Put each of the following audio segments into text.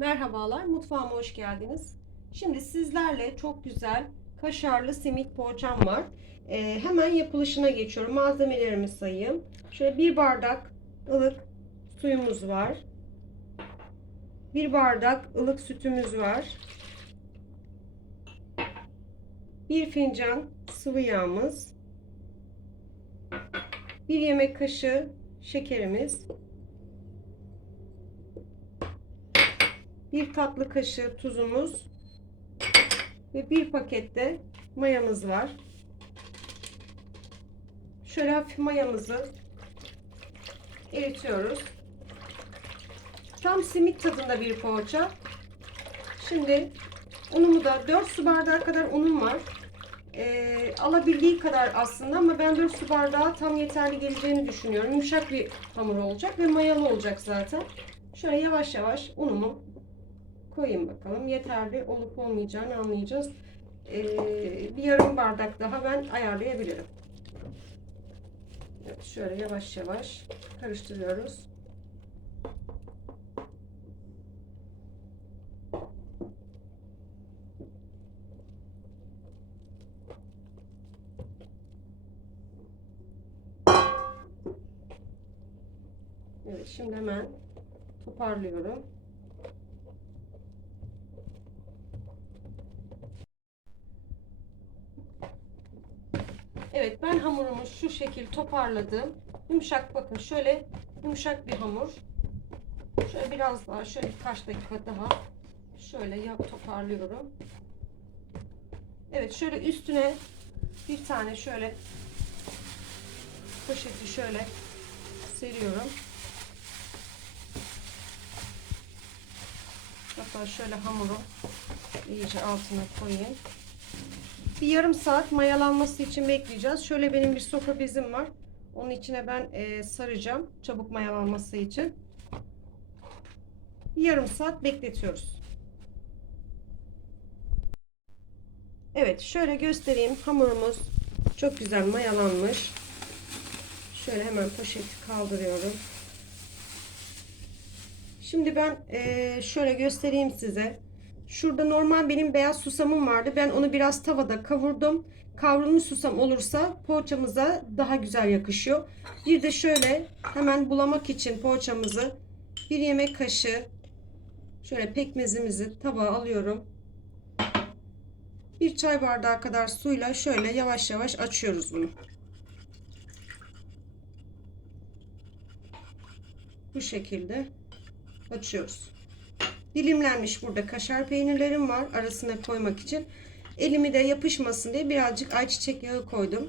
Merhabalar, mutfağıma hoş geldiniz. Şimdi sizlerle çok güzel kaşarlı simit poğaçam var. Ee, hemen yapılışına geçiyorum. Malzemelerimi sayayım. Şöyle bir bardak ılık suyumuz var. Bir bardak ılık sütümüz var. Bir fincan sıvı yağımız. Bir yemek kaşığı şekerimiz. Bir tatlı kaşığı tuzumuz ve bir pakette mayamız var. Şöyle hafif mayamızı eritiyoruz. Tam simit tadında bir poğaça. Şimdi unumu da 4 su bardağı kadar unum var. Ee, alabildiği kadar aslında ama ben 4 su bardağı tam yeterli geleceğini düşünüyorum. Yumuşak bir hamur olacak ve mayalı olacak zaten. Şöyle yavaş yavaş unumu koyayım bakalım. Yeterli olup olmayacağını anlayacağız. Ee, bir yarım bardak daha ben ayarlayabilirim. Evet, şöyle yavaş yavaş karıştırıyoruz. Evet, şimdi hemen toparlıyorum. Evet ben hamurumu şu şekil toparladım. Yumuşak bakın şöyle yumuşak bir hamur. Şöyle biraz daha şöyle birkaç dakika daha şöyle yap toparlıyorum. Evet şöyle üstüne bir tane şöyle poşeti şöyle seriyorum. Hatta şöyle hamuru iyice altına koyayım. Bir yarım saat mayalanması için bekleyeceğiz. Şöyle benim bir sofra bezim var. Onun içine ben e, saracağım. Çabuk mayalanması için. Bir yarım saat bekletiyoruz. Evet şöyle göstereyim. Hamurumuz çok güzel mayalanmış. Şöyle hemen poşeti kaldırıyorum. Şimdi ben e, şöyle göstereyim size. Şurada normal benim beyaz susamım vardı. Ben onu biraz tavada kavurdum. Kavrulmuş susam olursa poğaçamıza daha güzel yakışıyor. Bir de şöyle hemen bulamak için poğaçamızı bir yemek kaşığı şöyle pekmezimizi tabağa alıyorum. Bir çay bardağı kadar suyla şöyle yavaş yavaş açıyoruz bunu. Bu şekilde açıyoruz. Dilimlenmiş burada kaşar peynirlerim var arasına koymak için. Elimi de yapışmasın diye birazcık ayçiçek yağı koydum.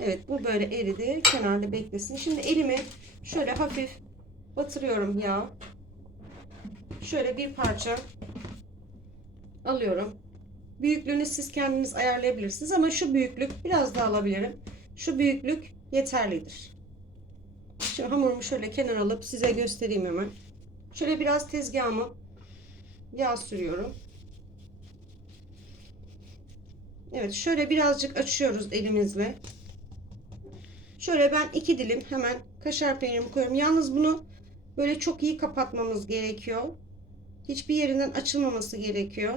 Evet bu böyle eridi. Kenarda beklesin. Şimdi elimi şöyle hafif batırıyorum yağ. Şöyle bir parça alıyorum. Büyüklüğünü siz kendiniz ayarlayabilirsiniz ama şu büyüklük biraz daha alabilirim. Şu büyüklük yeterlidir. Şimdi hamurumu şöyle kenara alıp size göstereyim hemen. Şöyle biraz tezgahımı yağ sürüyorum. Evet şöyle birazcık açıyoruz elimizle. Şöyle ben iki dilim hemen kaşar peynirimi koyuyorum. Yalnız bunu böyle çok iyi kapatmamız gerekiyor. Hiçbir yerinden açılmaması gerekiyor.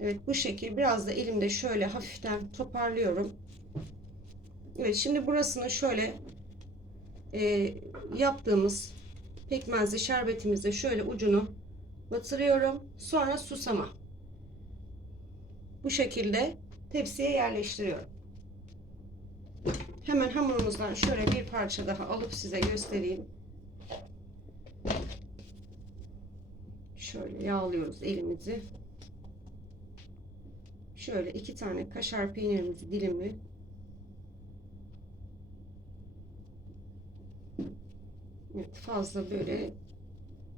Evet bu şekil biraz da elimde şöyle hafiften toparlıyorum. Evet şimdi burasını şöyle e, yaptığımız pekmezli şerbetimize şöyle ucunu batırıyorum. Sonra susama. Bu şekilde tepsiye yerleştiriyorum. Hemen hamurumuzdan şöyle bir parça daha alıp size göstereyim. Şöyle yağlıyoruz elimizi. Şöyle iki tane kaşar peynirimizi dilimli Evet, fazla böyle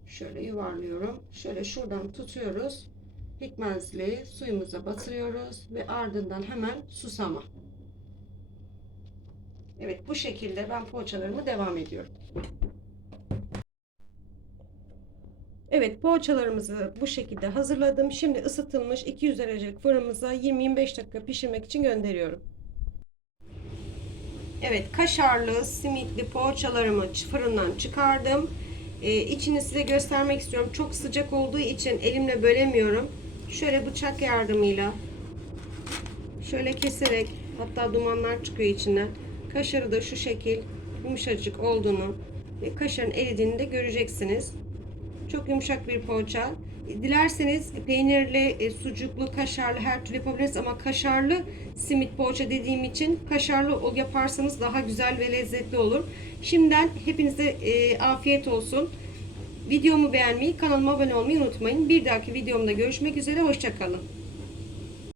şöyle yuvarlıyorum. Şöyle şuradan tutuyoruz. Pekmezli suyumuza batırıyoruz ve ardından hemen susama. Evet bu şekilde ben poğaçalarımı devam ediyorum. Evet poğaçalarımızı bu şekilde hazırladım. Şimdi ısıtılmış 200 derecelik fırınımıza 20-25 dakika pişirmek için gönderiyorum. Evet kaşarlı simitli poğaçalarımı fırından çıkardım. Ee, içini size göstermek istiyorum. Çok sıcak olduğu için elimle bölemiyorum. Şöyle bıçak yardımıyla şöyle keserek hatta dumanlar çıkıyor içinden. Kaşarı da şu şekil yumuşacık olduğunu ve kaşarın eridiğini de göreceksiniz. Çok yumuşak bir poğaça. Dilerseniz peynirli, e, sucuklu, kaşarlı her türlü yapabilirsiniz ama kaşarlı simit poğaça dediğim için kaşarlı o yaparsanız daha güzel ve lezzetli olur. Şimdiden hepinize e, afiyet olsun. Videomu beğenmeyi, kanalıma abone olmayı unutmayın. Bir dahaki videomda görüşmek üzere. Hoşçakalın.